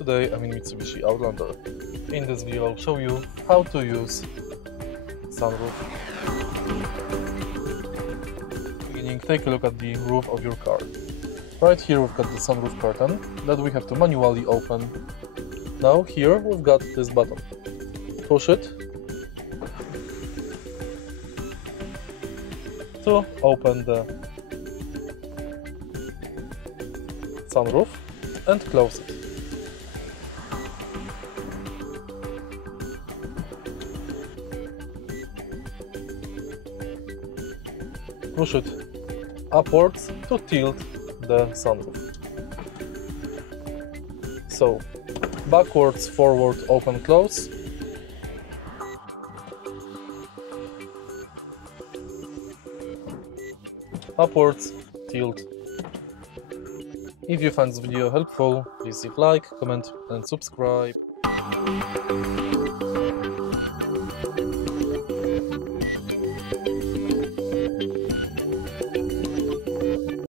Today I'm in Mitsubishi Outlander. In this video I'll show you how to use sunroof. Beginning, take a look at the roof of your car. Right here we've got the sunroof curtain that we have to manually open. Now here we've got this button. Push it to open the sunroof and close it. Push it upwards to tilt the sunroof. So, backwards, forward, open, close. Upwards, tilt. If you find this video helpful, please leave like, comment and subscribe.